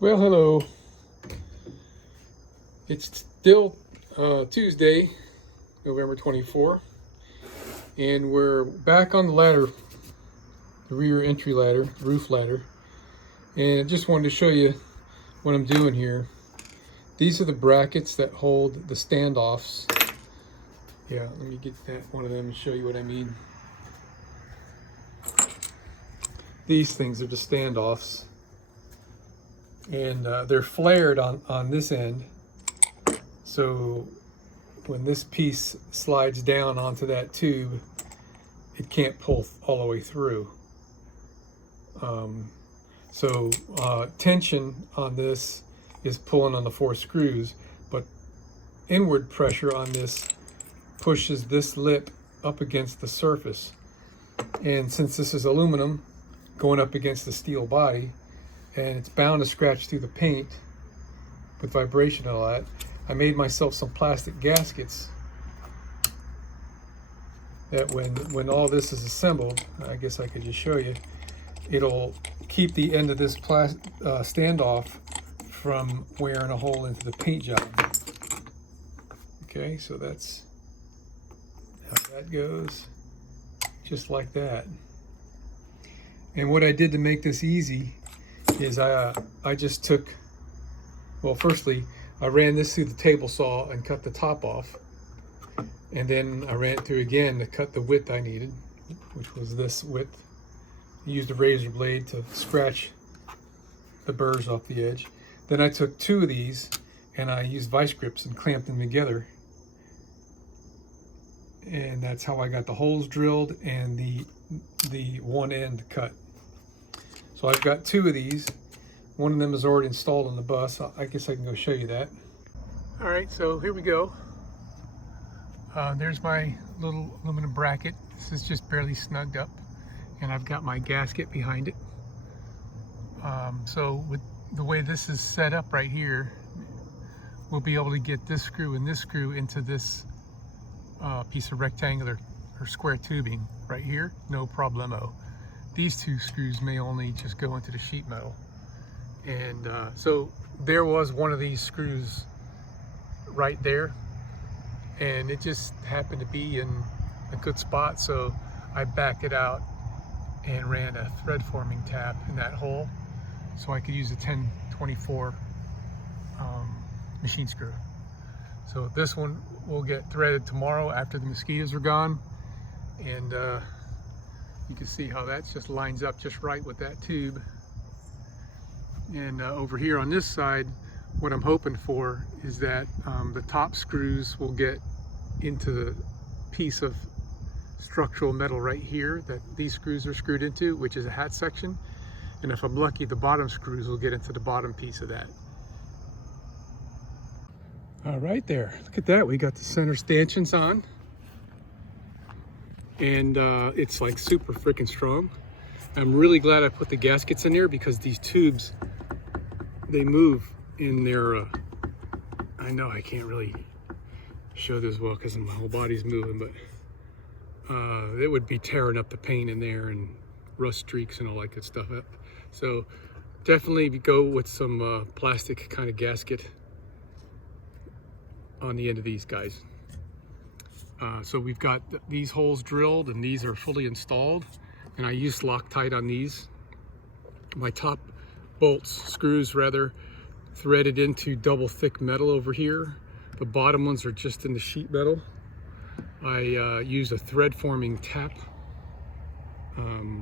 Well, hello. It's still Tuesday, November 24, and we're back on the ladder, the rear entry ladder, roof ladder. And I just wanted to show you what I'm doing here. These are the brackets that hold the standoffs. Yeah, let me get that one of them and show you what I mean. These things are the standoffs, and they're flared on this end. So when this piece slides down onto that tube, it can't pull all the way through. Tension on this is pulling on the 4 screws, but inward pressure on this pushes this lip up against the surface. And since this is aluminum going up against the steel body, and it's bound to scratch through the paint with vibration and all that, I made myself some plastic gaskets that when all this is assembled, I guess I could just show you, it'll keep the end of this standoff from wearing a hole into the paint job. Okay, so that's how that goes, just like that. And what I did to make this easy is I just took, well, firstly, I ran this through the table saw and cut the top off. And then I ran it through again to cut the width I needed, which was this width. I used a razor blade to scratch the burrs off the edge. Then I took 2 of these and I used vice grips and clamped them together. And that's how I got the holes drilled and the one end cut. So I've got 2 of these. One of them is already installed on the bus. I guess I can go show you that. All right, so here we go. There's my little aluminum bracket. This is just barely snugged up, and I've got my gasket behind it. So with the way this is set up right here, we'll be able to get this screw and this screw into this piece of rectangular or square tubing right here, no problemo. These 2 screws may only just go into the sheet metal. And so there was one of these screws right there, and it just happened to be in a good spot, so I backed it out and ran a thread forming tap in that hole so I could use a 1024 machine screw. So this one will get threaded tomorrow after the mosquitoes are gone, and you can see how that just lines up just right with that tube. And over here on this side, what I'm hoping for is that the top screws will get into the piece of structural metal right here that these screws are screwed into, which is a hat section. And if I'm lucky, the bottom screws will get into the bottom piece of that. All right, there, look at that. We got the center stanchions on, and it's like super freaking strong. I'm really glad I put the gaskets in there because these tubes, they move in their, I know I can't really show this well because my whole body's moving, but it would be tearing up the paint in there and rust streaks and all that good stuff up. So definitely go with some plastic kind of gasket on the end of these guys. So we've got these holes drilled and these are fully installed, and I used Loctite on these. My top screws rather, threaded into double thick metal over here. The bottom ones are just in the sheet metal. I use a thread forming tap,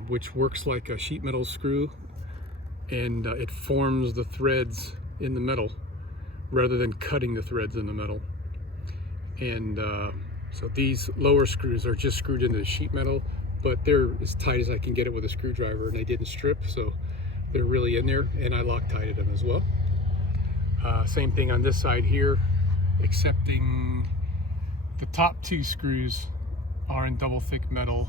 which works like a sheet metal screw, and it forms the threads in the metal rather than cutting the threads in the metal. And so these lower screws are just screwed into the sheet metal, but they're as tight as I can get it with a screwdriver, and they didn't strip, so they're really in there, and I Loctited them as well. Same thing on this side here, excepting the top 2 screws are in double thick metal,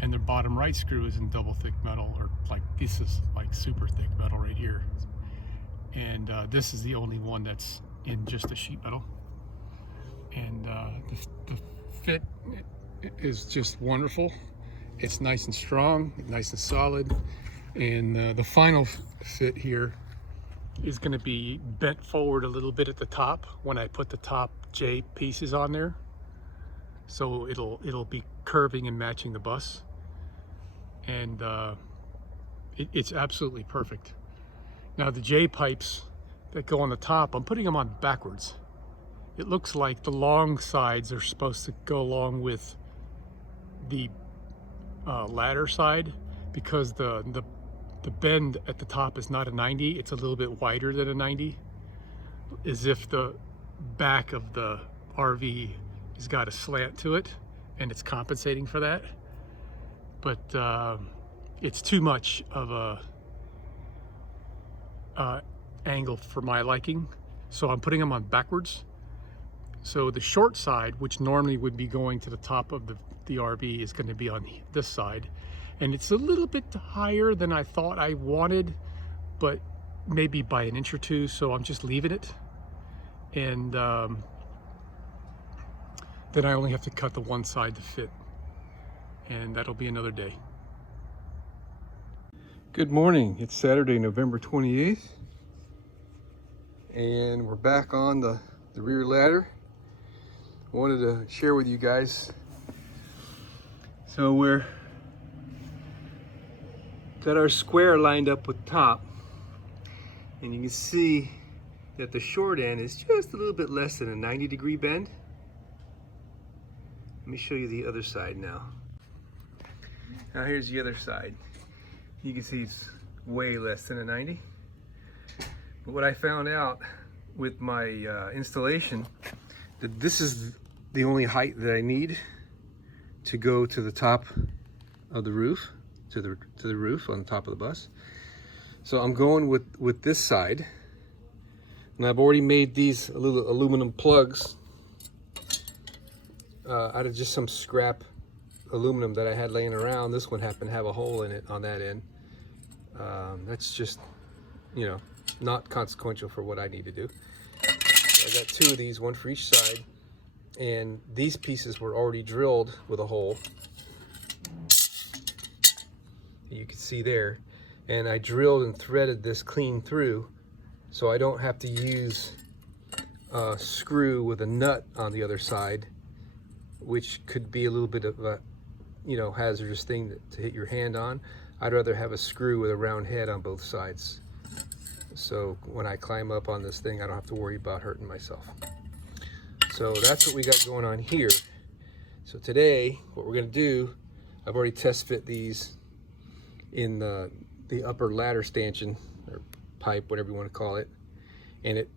and the bottom right screw is in double thick metal, or like this is like super thick metal right here. And this is the only one that's in just the sheet metal. And the fit is just wonderful. It's nice and strong, nice and solid. And the final fit here is going to be bent forward a little bit at the top when I put the top J pieces on there. So it'll be curving and matching the bus. And it's absolutely perfect. Now the J pipes that go on the top, I'm putting them on backwards. It looks like the long sides are supposed to go along with the ladder side, because the bend at the top is not a 90, it's a little bit wider than a 90, as if the back of the RV has got a slant to it and it's compensating for that. But it's too much of a angle for my liking, so I'm putting them on backwards. So the short side, which normally would be going to the top of the RV, is going to be on this side. And it's a little bit higher than I thought I wanted, but maybe by an inch or two, so I'm just leaving it. And then I only have to cut the one side to fit, and that'll be another day. Good morning. It's Saturday, November 28th, and we're back on the rear ladder. I wanted to share with you guys. So we're got our square lined up with top, and you can see that the short end is just a little bit less than a 90-degree bend. Let me show you the other side now. Now here's the other side. You can see it's way less than a 90. But what I found out with my installation, that this is the only height that I need to go to the top of the roof, to the roof on the top of the bus. So I'm going with this side, and I've already made these little aluminum plugs out of just some scrap aluminum that I had laying around. This one happened to have a hole in it on that end. That's just, you know, not consequential for what I need to do. So I got two of these, one for each side, and these pieces were already drilled with a hole. You can see there, and I drilled and threaded this clean through, so I don't have to use a screw with a nut on the other side, which could be a little bit of a, you know, hazardous thing to hit your hand on. I'd rather have a screw with a round head on both sides, so when I climb up on this thing, I don't have to worry about hurting myself. So that's what we got going on here. So today, what we're gonna do, I've already test fit these in the upper ladder stanchion, or pipe, whatever you want to call it, and it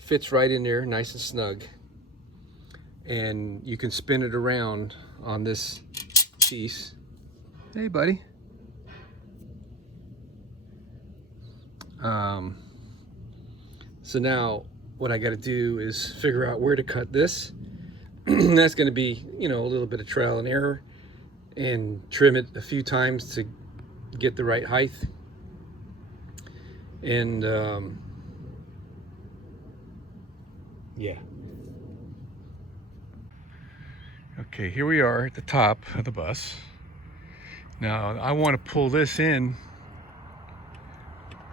fits right in there nice and snug, and you can spin it around on this piece. Hey buddy. So now what I got to do is figure out where to cut this. That's going to be, you know, a little bit of trial and error, and trim it a few times to get the right height. And yeah. Okay, here we are at the top of the bus. Now I want to pull this in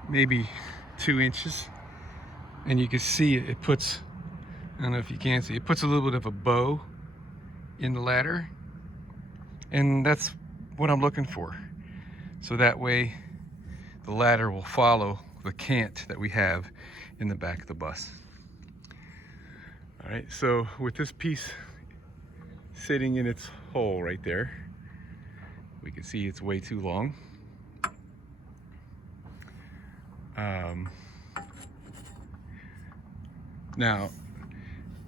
maybe 2 inches, and you can see it puts, I don't know if you can see, it puts a little bit of a bow in the ladder, and that's what I'm looking for. So that way the ladder will follow the cant that we have in the back of the bus. All right, so with this piece sitting in its hole right there, we can see it's way too long. Now,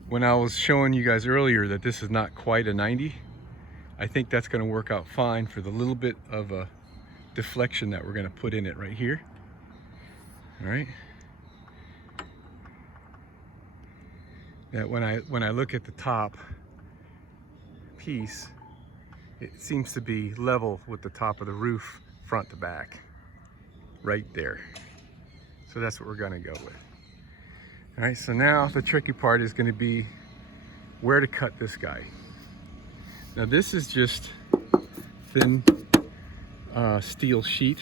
when I was showing you guys earlier that this is not quite a 90, I think that's going to work out fine for the little bit of a deflection that we're going to put in it right here. All right. That when I look at the top piece, it seems to be level with the top of the roof, front to back, right there. So that's what we're going to go with. All right, so now the tricky part is going to be where to cut this guy. Now this is just thin steel sheet.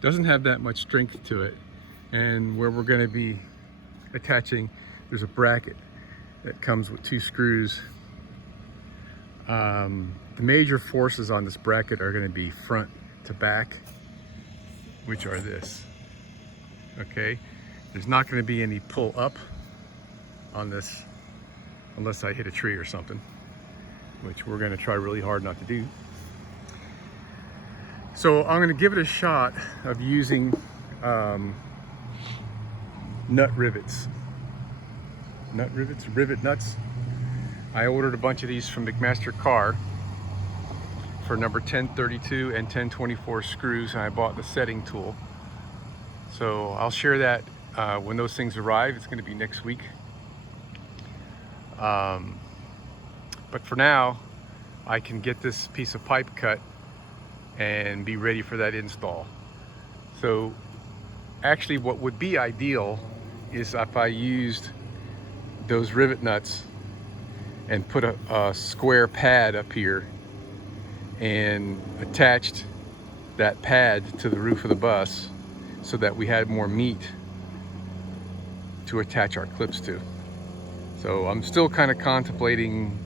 Doesn't have that much strength to it. And where we're going to be attaching, there's a bracket that comes with 2 screws. The major forces on this bracket are going to be front to back, which are this. Okay, there's not going to be any pull up on this unless I hit a tree or something, which we're going to try really hard not to do. So I'm going to give it a shot of using nut rivets. Rivet nuts. I ordered a bunch of these from McMaster Carr for number 1032 and 1024 screws, and I bought the setting tool. So I'll share that when those things arrive. It's going to be next week. But for now, I can get this piece of pipe cut and be ready for that install. So actually what would be ideal is if I used those rivet nuts and put a square pad up here and attached that pad to the roof of the bus so that we had more meat to attach our clips to. So I'm still kind of contemplating,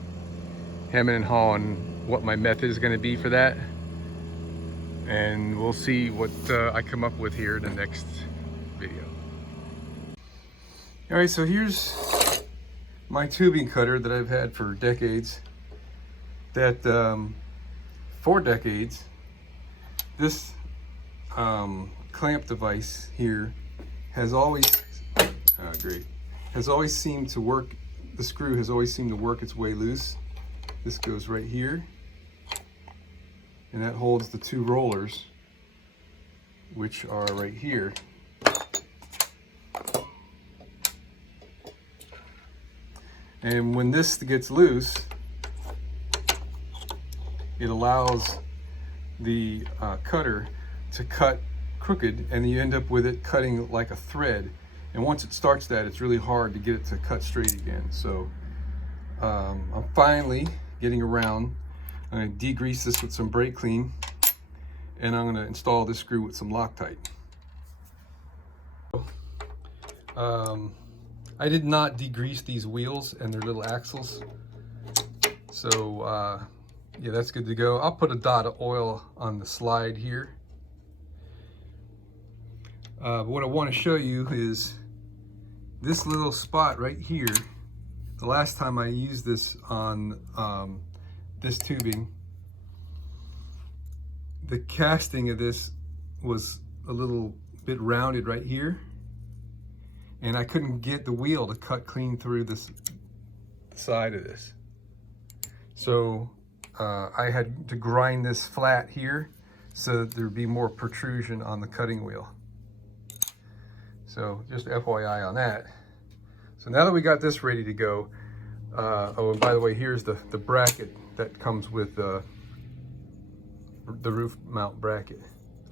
hemming and hawing, what my method is going to be for that, and we'll see what I come up with here in the next video. All right, so here's my tubing cutter that I've had for decades. That 4 decades. This clamp device here has always seemed to work. The screw has always seemed to work its way loose. This goes right here, and that holds the 2 rollers, which are right here. And when this gets loose, it allows the cutter to cut crooked, and you end up with it cutting like a thread. And once it starts that, it's really hard to get it to cut straight again. So I'm finally getting around. I'm going to degrease this with some brake clean, and I'm going to install this screw with some Loctite. I did not degrease these wheels and their little axles, so yeah, that's good to go. I'll put a dot of oil on the slide here. But what I want to show you is this little spot right here. The last time I used this on this tubing, the casting of this was a little bit rounded right here, and I couldn't get the wheel to cut clean through this side of this. So I had to grind this flat here so that there'd be more protrusion on the cutting wheel. So just FYI on that. So now that we got this ready to go, oh, and by the way, here's the bracket that comes with the roof mount bracket.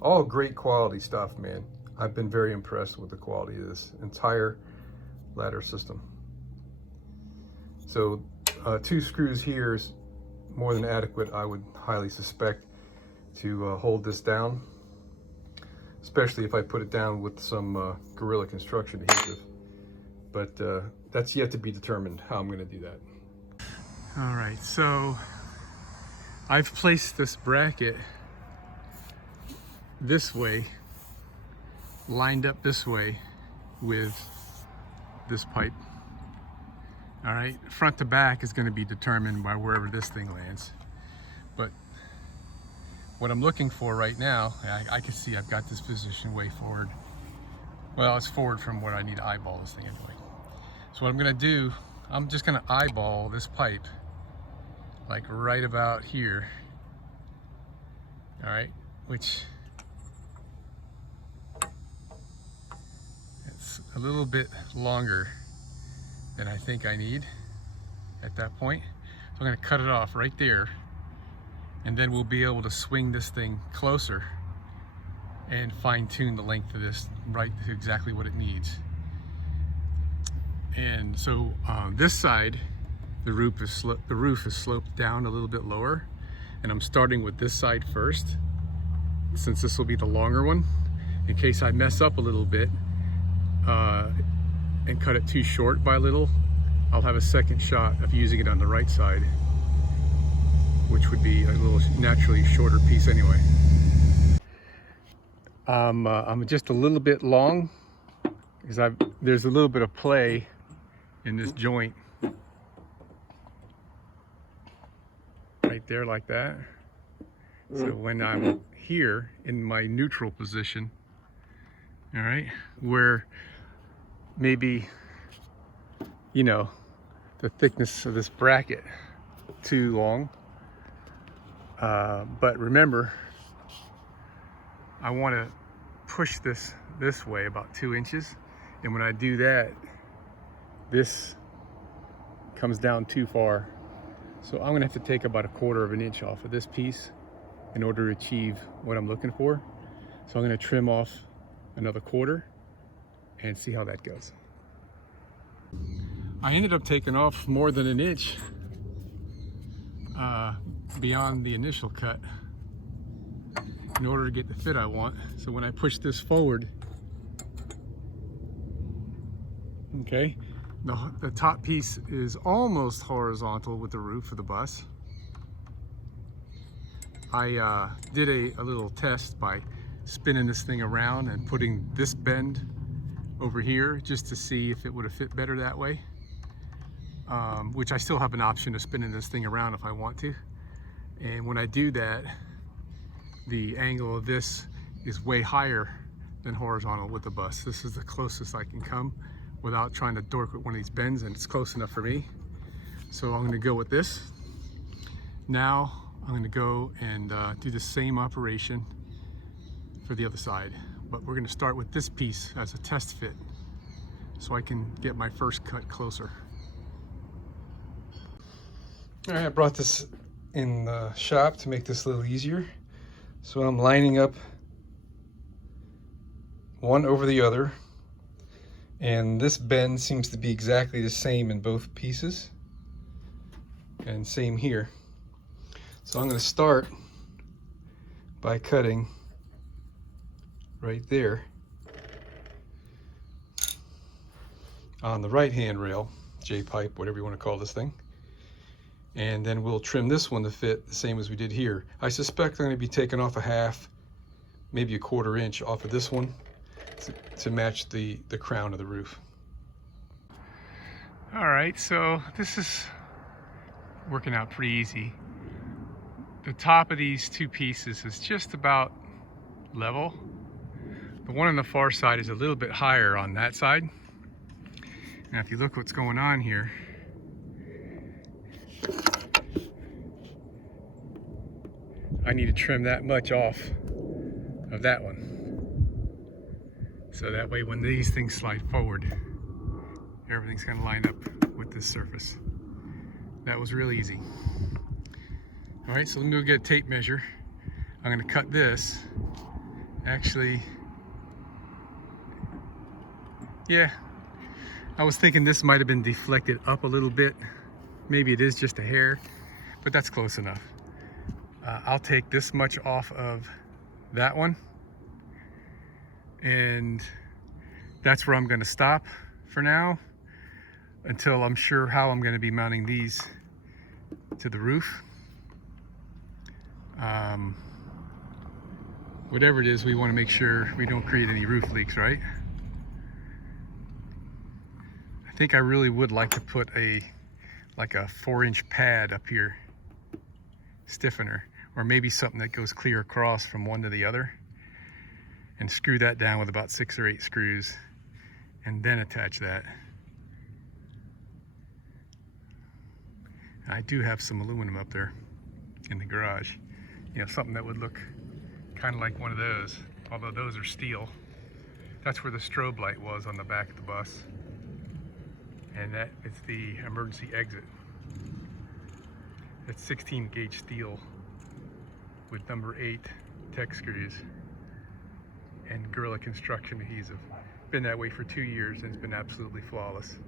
All great quality stuff, man. I've been very impressed with the quality of this entire ladder system. So 2 screws here is more than adequate, I would highly suspect, to hold this down, especially if I put it down with some Gorilla Construction adhesive. But that's yet to be determined how I'm going to do that. All right, so I've placed this bracket this way, lined up this way with this pipe. All right, front to back is going to be determined by wherever this thing lands. But what I'm looking for right now, I can see I've got this position way forward. Well, it's forward from where I need to eyeball this thing anyway. So what I'm going to do, I'm just going to eyeball this pipe like right about here. All right, which it's a little bit longer than I think I need at that point. So I'm going to cut it off right there, and then we'll be able to swing this thing closer and fine-tune the length of this right to exactly what it needs. And so this side, the roof is sloped down a little bit lower, and I'm starting with this side first, since this will be the longer one. In case I mess up a little bit, and cut it too short by a little, I'll have a second shot of using it on the right side, which would be a little naturally shorter piece anyway. I'm just a little bit long because there's a little bit of play in this joint right there, like that. So when I'm here in my neutral position, all right, where maybe, you know, the thickness of this bracket too long, but remember, I want to push this way about 2 inches, and when I do that, this comes down too far. So I'm gonna have to take about 1/4 of an inch off of this piece in order to achieve what I'm looking for. So I'm gonna trim off another 1/4 and see how that goes. I ended up taking off more than an inch beyond the initial cut in order to get the fit I want. So when I push this forward, okay, the top piece is almost horizontal with the roof of the bus. I did a little test by spinning this thing around and putting this bend over here just to see if it would have fit better that way, which I still have an option of spinning this thing around if I want to. And when I do that, the angle of this is way higher than horizontal with the bus. This is the closest I can come without trying to dork with one of these bends, and it's close enough for me. So I'm gonna go with this. Now I'm gonna go and do the same operation for the other side, but we're gonna start with this piece as a test fit so I can get my first cut closer. All right, I brought this in the shop to make this a little easier. So I'm lining up one over the other, and this bend seems to be exactly the same in both pieces, and same here. So I'm going to start by cutting right there on the right hand rail, J-pipe, whatever you want to call this thing. And then we'll trim this one to fit the same as we did here. I suspect I'm going to be taking off a half, maybe a 1/4 inch off of this one to match the crown of the roof. All right, so this is working out pretty easy. The top of these two pieces is just about level. The one on the far side is a little bit higher on that side. Now if you look what's going on here, I need to trim that much off of that one. So that way when these things slide forward, everything's gonna line up with this surface. That was real easy. All right, so let me go get a tape measure. I'm gonna cut this. Actually, yeah, I was thinking this might have been deflected up a little bit. Maybe it is just a hair, but that's close enough. I'll take this much off of that one, and that's where I'm going to stop for now until I'm sure how I'm going to be mounting these to the roof. Whatever it is, we want to make sure we don't create any roof leaks, right? I think I really would like to put like a 4-inch pad up here, stiffener, or maybe something that goes clear across from one to the other, and screw that down with about 6 or 8 screws, and then attach that. I do have some aluminum up there in the garage, you know, something that would look kind of like one of those, although those are steel. That's where the strobe light was on the back of the bus, and that is the emergency exit. It's 16 gauge steel with number 8 tech screws and Gorilla Construction adhesive. Been that way for 2 years and it's been absolutely flawless.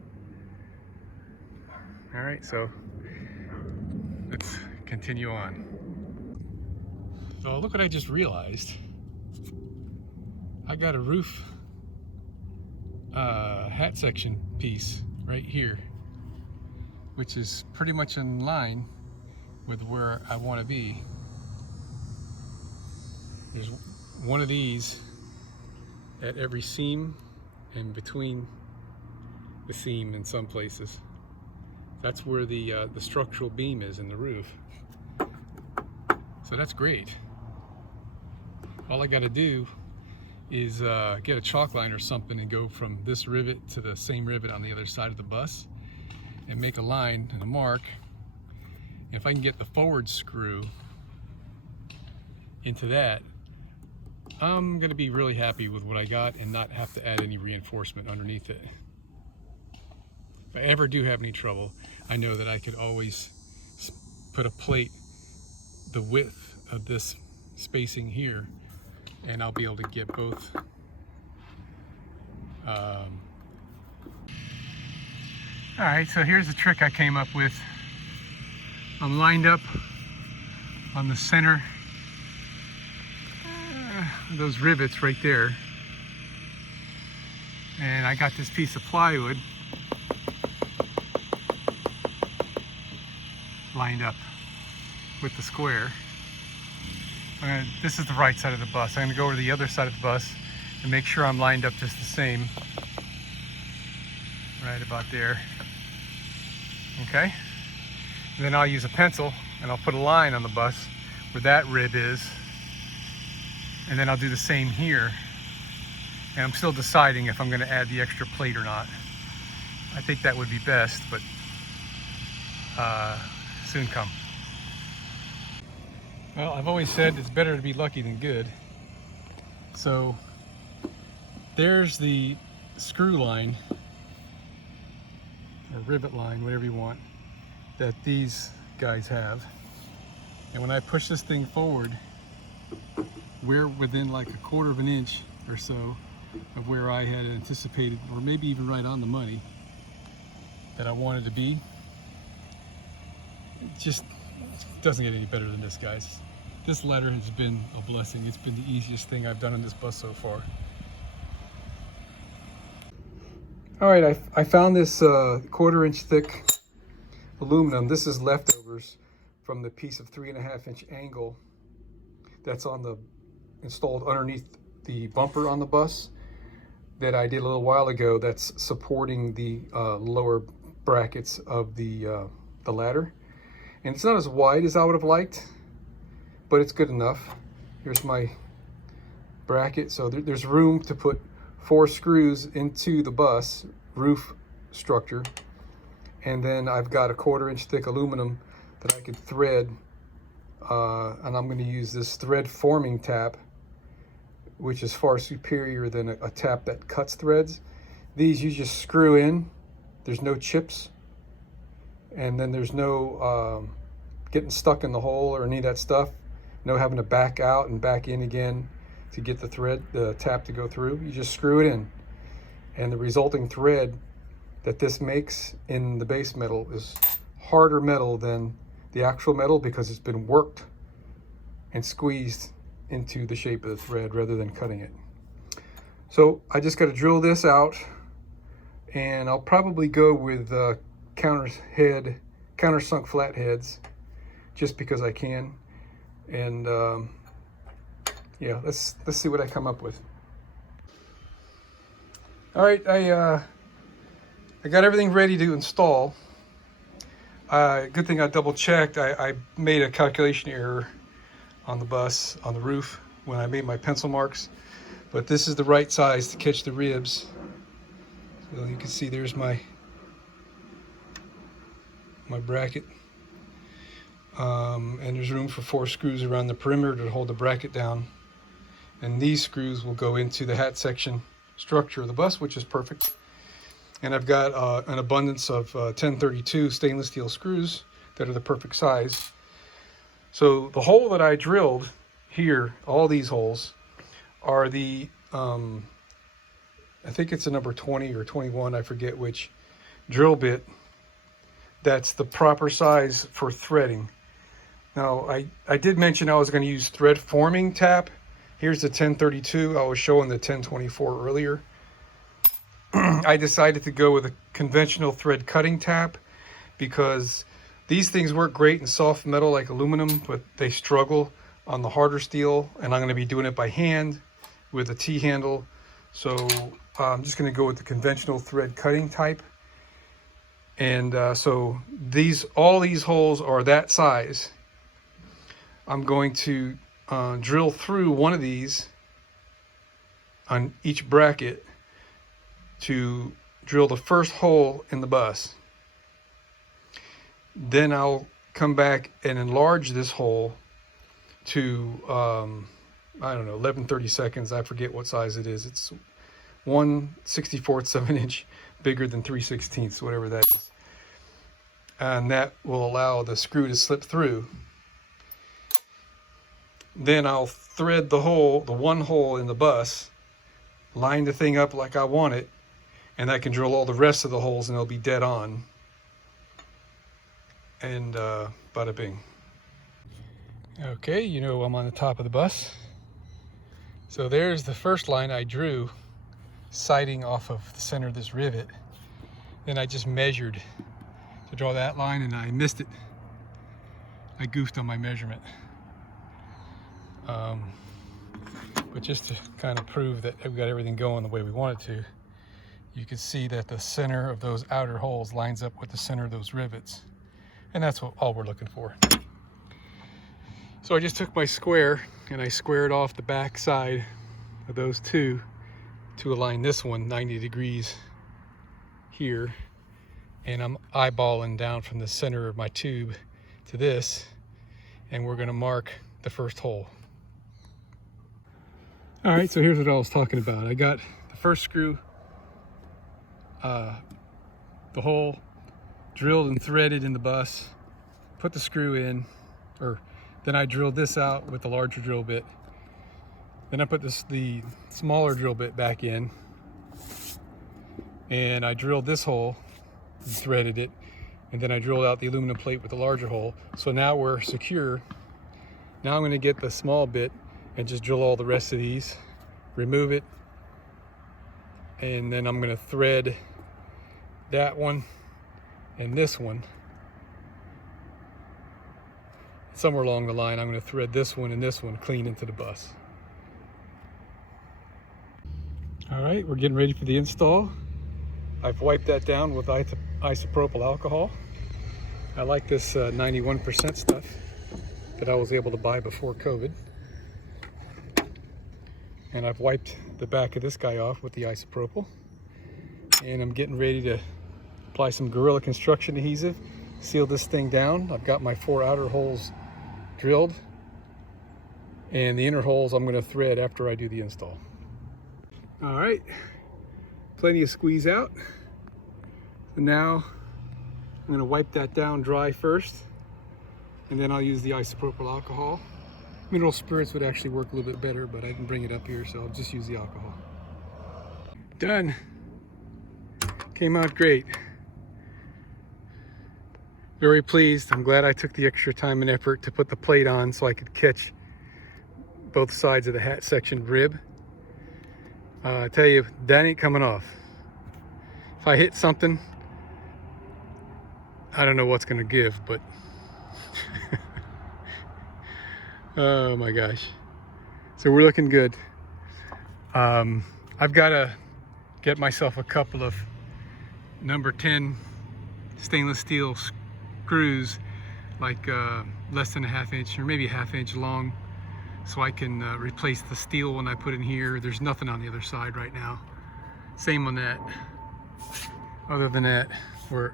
All right, so let's continue on. So look what I just realized. I got a roof hat section piece right here, which is pretty much in line with where I want to be. There's one of these at every seam and between the seam in some places. That's where the structural beam is in the roof. So that's great. All I got to do is get a chalk line or something and go from this rivet to the same rivet on the other side of the bus and make a line and a mark. And if I can get the forward screw into that, I'm going to be really happy with what I got and not have to add any reinforcement underneath it. If I ever do have any trouble, I know that I could always put a plate the width of this spacing here, and I'll be able to get both. All right, so here's the trick I came up with. I'm lined up on the center, those rivets right there, and I got this piece of plywood lined up with the square. This is the right side of the bus. I'm going to go over to the other side of the bus and make sure I'm lined up just the same. Right about there. Okay? And then I'll use a pencil and I'll put a line on the bus where that rib is. And then I'll do the same here. And I'm still deciding if I'm going to add the extra plate or not. I think that would be best, but soon come. Well, I've always said it's better to be lucky than good. So there's the screw line, or rivet line, whatever you want, that these guys have. And when I push this thing forward, we're within like 1/4 of an inch or so of where I had anticipated, or maybe even right on the money that I wanted to be. It just doesn't get any better than this, guys. This ladder has been a blessing. It's been the easiest thing I've done on this bus so far. All right, I found this 1/4 inch thick aluminum. This is leftovers from the piece of 3.5 inch angle that's installed underneath the bumper on the bus that I did a little while ago, that's supporting the lower brackets of the ladder. And it's not as wide as I would have liked, but it's good enough. Here's my bracket. So there's room to put 4 screws into the bus roof structure. And then I've got a 1/4 inch thick aluminum that I could thread. And I'm going to use this thread forming tap, which is far superior than a tap that cuts threads. These you just screw in. There's no chips. And then there's no getting stuck in the hole or any of that stuff. No having to back out and back in again to get the tap to go through. You just screw it in. And the resulting thread that this makes in the base metal is harder metal than the actual metal, because it's been worked and squeezed into the shape of the thread rather than cutting it. So I just got to drill this out, and I'll probably go with countersunk flat heads just because I can. And yeah, let's see what I come up with. All right, I got everything ready to install. Good thing I double checked. I made a calculation error on the bus, on the roof, when I made my pencil marks, but this is the right size to catch the ribs. So you can see there's my bracket. And there's room for 4 screws around the perimeter to hold the bracket down. And these screws will go into the hat section structure of the bus, which is perfect. And I've got an abundance of 1032 stainless steel screws that are the perfect size. So the hole that I drilled here, all these holes, are the, I think it's a number 20 or 21, I forget which, drill bit that's the proper size for threading. Now, I did mention I was going to use thread forming tap. Here's the 1032. I was showing the 1024 earlier. I I decided to go with a conventional thread cutting tap because these things work great in soft metal like aluminum, but they struggle on the harder steel, and I'm going to be doing it by hand with a T-handle. So I'm just going to go with the conventional thread cutting type. And so all these holes are that size. I'm going to drill through one of these on each bracket to drill the first hole in the bus. Then I'll come back and enlarge this hole to, I don't know, 11/32. I forget what size it is. It's 1/64 of an inch bigger than 3/16, whatever that is. And that will allow the screw to slip through. Then I'll thread the one hole in the bus, line the thing up like I want it, and I can drill all the rest of the holes and they'll be dead on. And bada bing. Okay, you know I'm on the top of the bus. So there's the first line I drew, sighting off of the center of this rivet. Then I just measured to draw that line and I missed it. I goofed on my measurement. But just to kind of prove that we got everything going the way we want it to, you can see that the center of those outer holes lines up with the center of those rivets. And that's all we're looking for. So I just took my square and I squared off the back side of those two to align this one 90 degrees here. And I'm eyeballing down from the center of my tube to this, and we're gonna mark the first hole. All right, so here's what I was talking about. I got the first screw, the hole drilled and threaded in the bus, put the screw in, then I drilled this out with the larger drill bit. Then I put the smaller drill bit back in, and I drilled this hole and threaded it, and then I drilled out the aluminum plate with the larger hole. So now we're secure. Now I'm going to get the small bit and just drill all the rest of these, remove it, and then I'm going to thread that one and this one. Somewhere along the line I'm going to thread this one and this one clean into the bus. All right, we're getting ready for the install. I've wiped that down with isopropyl alcohol. I like this 91% stuff that I was able to buy before COVID. And I've wiped the back of this guy off with the isopropyl. And I'm getting ready to apply some Gorilla Construction adhesive, seal this thing down. I've got my 4 outer holes drilled, and the inner holes I'm going to thread after I do the install. All right, plenty of squeeze out. So now I'm going to wipe that down dry first, and then I'll use the isopropyl alcohol. Mineral spirits would actually work a little bit better, but I can bring it up here, so I'll just use the alcohol. Done. Came out great. Very pleased. I'm glad I took the extra time and effort to put the plate on so I could catch both sides of the hat section rib. I tell you, that ain't coming off. If I hit something, I don't know what's gonna give, but oh my gosh. So we're looking good. I've got to get myself a couple of number 10 stainless steel screws, like less than a ½ inch or maybe a ½ inch long, so I can replace the steel when I put in here. There's nothing on the other side right now. Same on that. Other than that, we're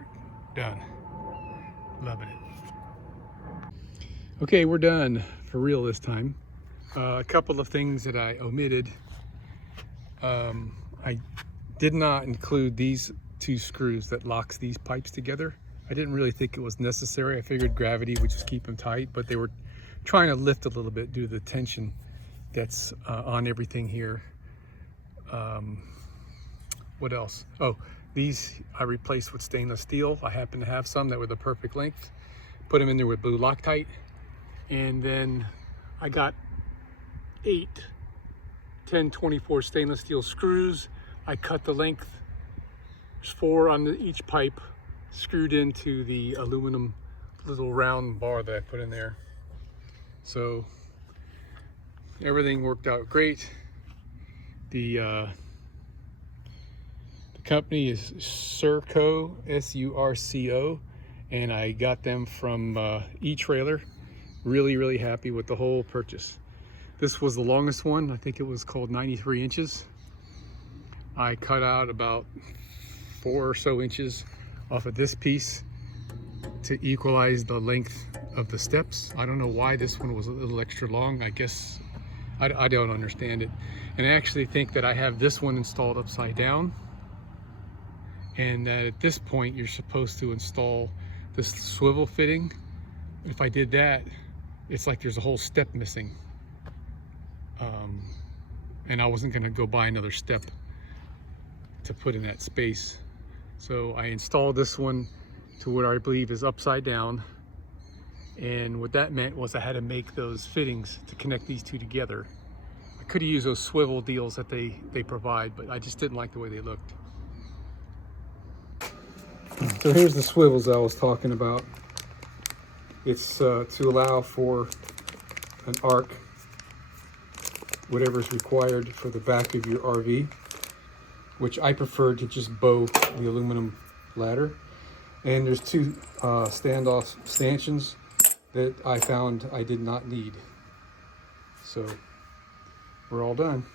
done. Loving it. Okay, we're done for real this time. A couple of things that I omitted. I did not include these 2 screws that locks these pipes together. I didn't really think it was necessary. I figured gravity would just keep them tight, but they were trying to lift a little bit due to the tension that's on everything here. What else? Oh, these I replaced with stainless steel. I happen to have some that were the perfect length. Put them in there with blue Loctite. And then I got 8 1024 stainless steel screws. I cut the length There's 4 on each pipe screwed into the aluminum little round bar that I put in there. So everything worked out great. The company is Surco, S-U-R-C-O, and I got them from eTrailer. Really happy with the whole purchase. This was the longest one. I think it was called 93 inches. I cut out about 4 or so inches off of this piece to equalize the length of the steps. I don't know why this one was a little extra long. I guess I don't understand it. And I actually think that I have this one installed upside down, and that at this point you're supposed to install this swivel fitting. If I did that, it's like there's a whole step missing, and I wasn't going to go buy another step to put in that space. So I installed this one to what I believe is upside down, and what that meant was I had to make those fittings to connect these two together. I could have used those swivel deals that they provide, but I just didn't like the way they looked. So here's the swivels I was talking about. It's to allow for an arc, whatever's required for the back of your RV, which I prefer to just bow the aluminum ladder. And there's 2 standoff stanchions that I found I did not need. So we're all done.